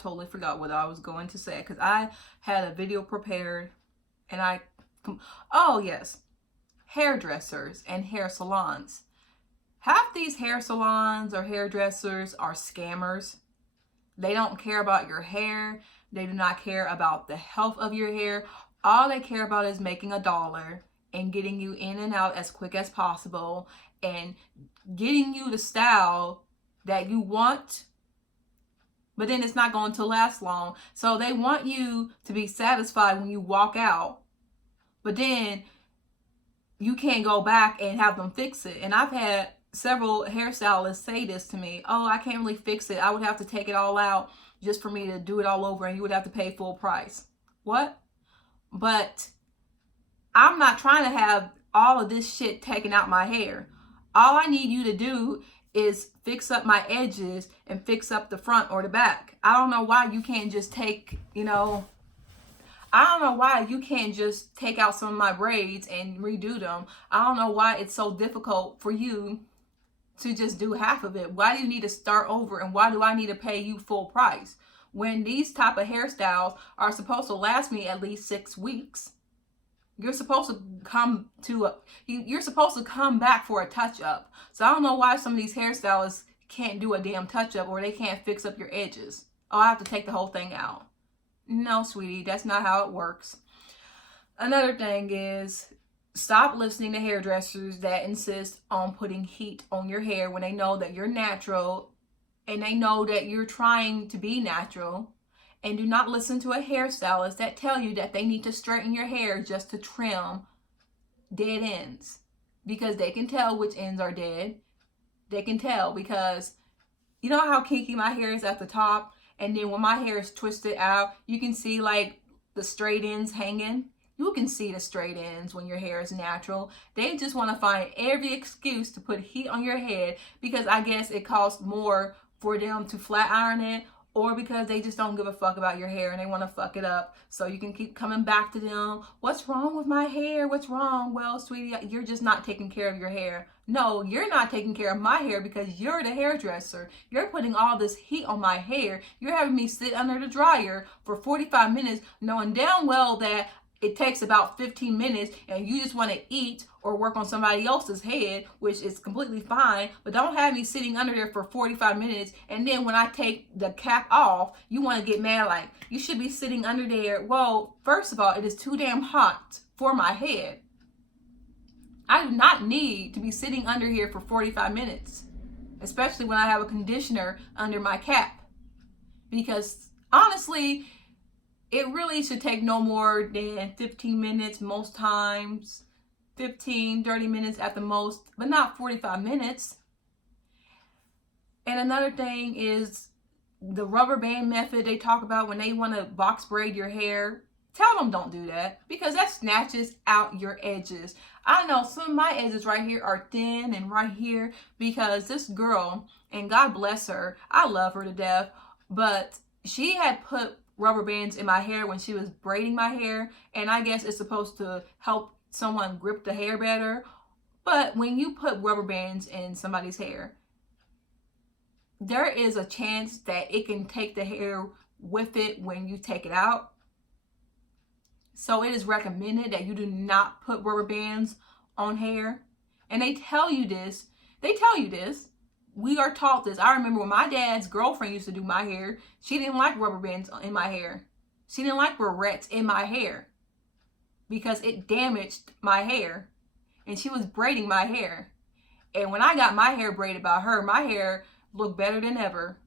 totally forgot what I was going to say because I had a video prepared and oh yes, hairdressers and hair salons. Half these hair salons or hairdressers are scammers. They don't care about your hair. They do not care about the health of your hair. All they care about is making a dollar and getting you in and out as quick as possible and getting you the style that you want, but then it's not going to last long. So they want you to be satisfied when you walk out, but then you can't go back and have them fix it. And I've had several hairstylists say this to me: oh, I can't really fix it. I would have to take it all out just for me to do it all over, and you would have to pay full price. What? But I'm not trying to have all of this shit taken out my hair. All I need you to do is fix up my edges and fix up the front or the back. I don't know why you can't just take, I don't know why you can't just take out some of my braids and redo them. I don't know why it's so difficult for you to just do half of it. Why do you need to start over, and why do I need to pay you full price when these type of hairstyles are supposed to last me at least 6 weeks? You're supposed to you're supposed to come back for a touch up. So I don't know why some of these hairstylists can't do a damn touch up, or they can't fix up your edges. Oh, I have to take the whole thing out. No, sweetie, that's not how it works. Another thing is, stop listening to hairdressers that insist on putting heat on your hair when they know that you're natural and they know that you're trying to be natural. And do not listen to a hairstylist that tell you that they need to straighten your hair just to trim dead ends, because they can tell which ends are dead. They can tell because you know how kinky my hair is at the top, and then when my hair is twisted out, you can see like the straight ends hanging. You can see the straight ends when your hair is natural. They just want to find every excuse to put heat on your head, because I guess it costs more for them to flat iron it, or because they just don't give a fuck about your hair and they want to fuck it up. So you can keep coming back to them. What's wrong with my hair? What's wrong? Well, sweetie, you're just not taking care of your hair. No, you're not taking care of my hair because you're the hairdresser. You're putting all this heat on my hair. You're having me sit under the dryer for 45 minutes knowing damn well that it takes about 15 minutes and you just want to eat or work on somebody else's head, which is completely fine, but don't have me sitting under there for 45 minutes, and then when I take the cap off, you want to get mad like, you should be sitting under there. Well, first of all, it is too damn hot for my head. I do not need to be sitting under here for 45 minutes, especially when I have a conditioner under my cap, because honestly, it really should take no more than 15 minutes most times, 15, 30 minutes at the most, but not 45 minutes. And another thing is the rubber band method they talk about when they want to box braid your hair. Tell them don't do that, because that snatches out your edges. I know some of my edges right here are thin and right here, because this girl, and God bless her, I love her to death, but she had put rubber bands in my hair when she was braiding my hair, and I guess it's supposed to help someone grip the hair better. But when you put rubber bands in somebody's hair, there is a chance that it can take the hair with it when you take it out. So it is recommended that you do not put rubber bands on hair. And they tell you this. We are taught this. I remember when my dad's girlfriend used to do my hair, she didn't like rubber bands in my hair. She didn't like barrettes in my hair because it damaged my hair. And she was braiding my hair. And when I got my hair braided by her, my hair looked better than ever.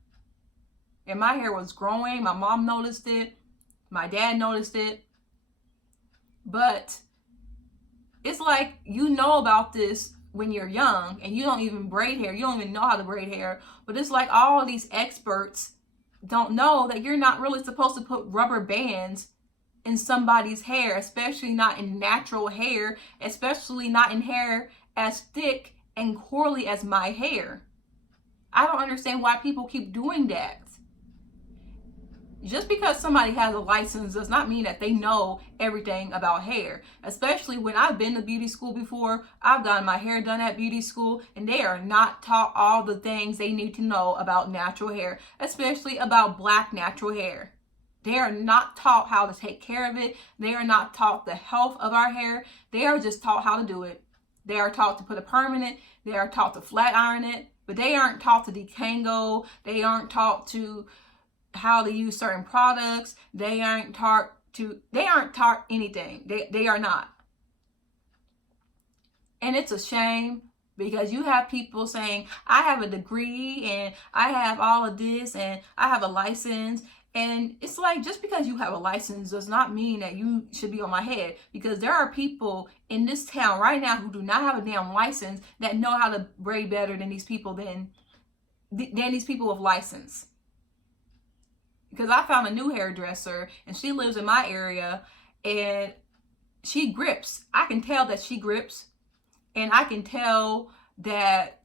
And my hair was growing. My mom noticed it. My dad noticed it. But it's like, you know about this when you're young and you don't even braid hair. You don't even know how to braid hair. But it's like all these experts don't know that you're not really supposed to put rubber bands in somebody's hair, especially not in natural hair, especially not in hair as thick and curly as my hair. I don't understand why people keep doing that. just because somebody has a license does not mean that they know everything about hair. Especially when I've been to beauty school before, I've gotten my hair done at beauty school, and they are not taught all the things they need to know about natural hair, especially about black natural hair. They are not taught how to take care of it. They are not taught the health of our hair. They are just taught how to do it. They are taught to put a permanent. They are taught to flat iron it, but they aren't taught to detangle. They aren't taught to how to use certain products. They aren't taught anything. They are not. And it's a shame, because you have people saying, I have a degree and I have all of this and I have a license. And it's like, just because you have a license does not mean that you should be on my head, because there are people in this town right now who do not have a damn license that know how to braid better than these people than these people with license. Because I found a new hairdresser and she lives in my area and she grips. I can tell that she grips, and I can tell that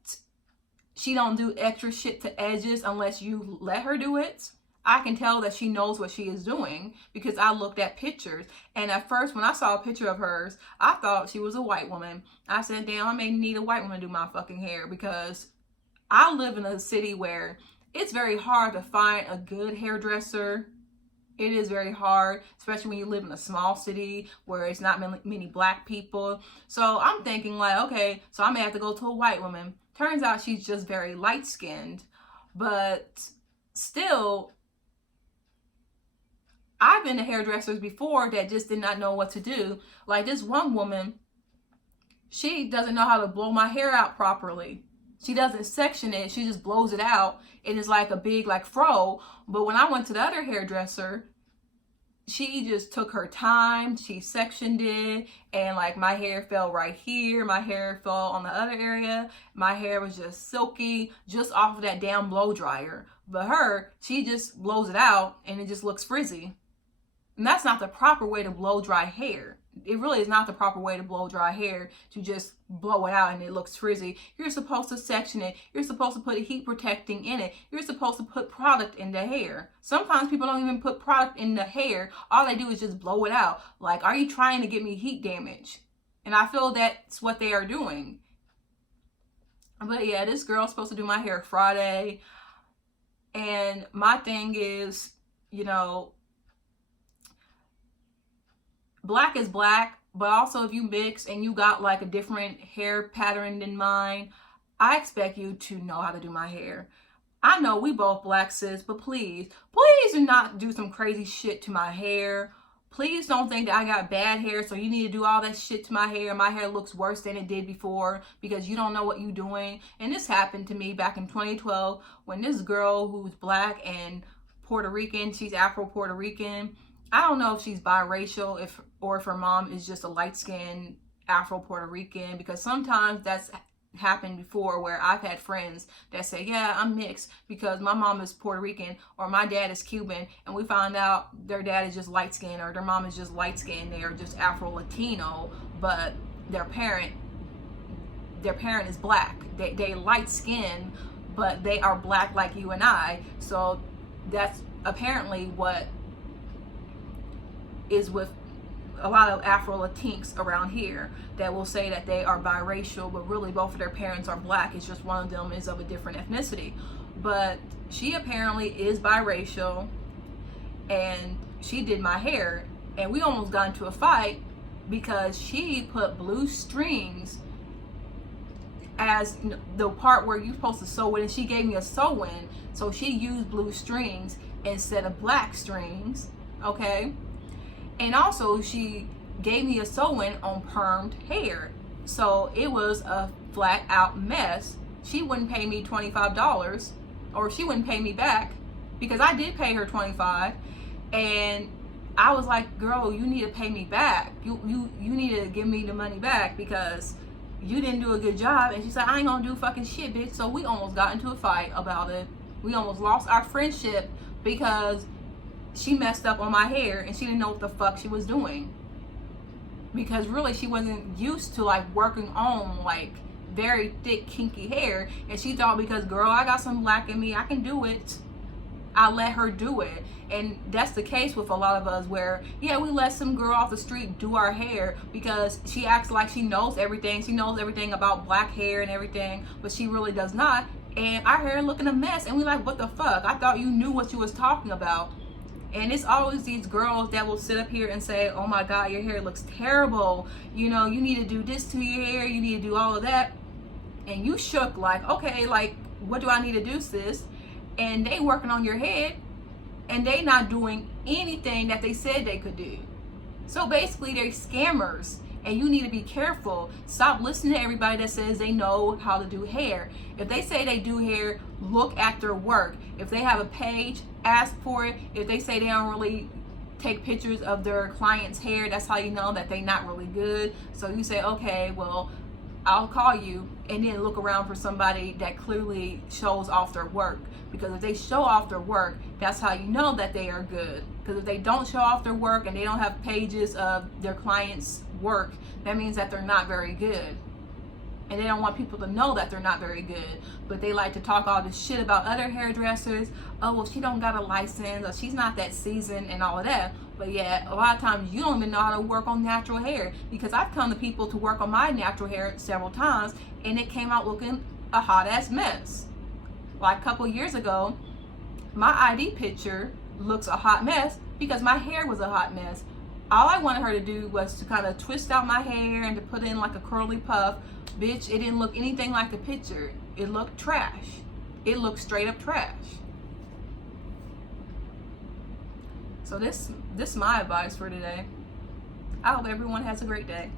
she don't do extra shit to edges unless you let her do it. I can tell that she knows what she is doing because I looked at pictures. And at first, when I saw a picture of hers, I thought she was a white woman. I said, damn, I may need a white woman to do my fucking hair, because I live in a city where it's very hard to find a good hairdresser. It is very hard, especially when you live in a small city where it's not many black people. So I'm thinking like, okay, so I may have to go to a white woman. Turns out she's just very light-skinned. But still, I've been to hairdressers before that just did not know what to do. Like this one woman, she doesn't know how to blow my hair out properly. She doesn't section it. She just blows it out. It is like a big like fro. But when I went to the other hairdresser, she just took her time. She sectioned it, and like my hair fell right here. My hair fell on the other area. My hair was just silky just off of that damn blow dryer. But her, she just blows it out and it just looks frizzy. And that's not the proper way to blow dry hair. It really is not the proper way to blow dry hair, to just blow it out and it looks frizzy. You're supposed to section it. You're supposed to put a heat protecting in it. You're supposed to put product in the hair. Sometimes people don't even put product in the hair. All they do is just blow it out. Like, are you trying to get me heat damage? And I feel that's what they are doing. But yeah, this girl's supposed to do my hair Friday. And my thing is, you know, black is black, but also if you mix and you got like a different hair pattern than mine, I expect you to know how to do my hair. I know we both black, sis, but please do not do some crazy shit to my hair. Please don't think that I got bad hair, so you need to do all that shit to my hair. My hair looks worse than it did before because you don't know what you're doing. And this happened to me back in 2012 when this girl who's black and Puerto Rican, she's Afro-Puerto Rican. I don't know if she's biracial or if her mom is just a light-skinned Afro-Puerto Rican, because sometimes that's happened before where I've had friends that say, yeah, I'm mixed because my mom is Puerto Rican or my dad is Cuban, and we find out their dad is just light-skinned or their mom is just light-skinned. They are just Afro-Latino, but their parent is black. They light-skinned, but they are black like you and I. So that's apparently what is with a lot of Afro-Latinx around here that will say that they are biracial, but really both of their parents are black. It's just one of them is of a different ethnicity. But she apparently is biracial, and she did my hair, and we almost got into a fight because she put blue strings as the part where you're supposed to sew it, and she gave me a sew-in, so she used blue strings instead of black strings, okay? And also she gave me a sew-in on permed hair. So it was a flat out mess. She wouldn't pay me $25, or she wouldn't pay me back, because I did pay her $25. And I was like, girl, you need to pay me back. You need to give me the money back because you didn't do a good job. And she said, I ain't gonna do fucking shit, bitch. So we almost got into a fight about it. We almost lost our friendship because she messed up on my hair and she didn't know what the fuck she was doing. Because really she wasn't used to like working on like very thick kinky hair, and she thought because, girl, I got some black in me, I can do it. I let her do it. And that's the case with a lot of us, where yeah, we let some girl off the street do our hair because she acts like she knows everything. She knows everything about black hair and everything, but she really does not. And our hair looking a mess, and we like, what the fuck? I thought you knew what you was talking about. And it's always these girls that will sit up here and say, oh my God, your hair looks terrible. You know, you need to do this to your hair. You need to do all of that. And you shook like, okay, like, what do I need to do, sis? And they working on your head, and they not doing anything that they said they could do. So basically, they're scammers, and you need to be careful. Stop listening to everybody that says they know how to do hair. If they say they do hair, look at their work. If they have a page, ask for it. If they say they don't really take pictures of their client's hair, that's how you know that they're not really good. So you say, okay, well, I'll call you, and then look around for somebody that clearly shows off their work. Because if they show off their work, that's how you know that they are good. Because if they don't show off their work and they don't have pages of their clients' work, that means that they're not very good. And they don't want people to know that they're not very good. But they like to talk all this shit about other hairdressers. Oh, well, she don't got a license, or she's not that seasoned, and all of that. But yeah, a lot of times you don't even know how to work on natural hair. Because I've come to people to work on my natural hair several times, and it came out looking a hot ass mess. Like a couple years ago, my ID picture looks a hot mess because my hair was a hot mess. All I wanted her to do was to kind of twist out my hair and to put in like a curly puff. Bitch, it didn't look anything like the picture. It looked trash. It looked straight up trash. So this is my advice for today. I hope everyone has a great day.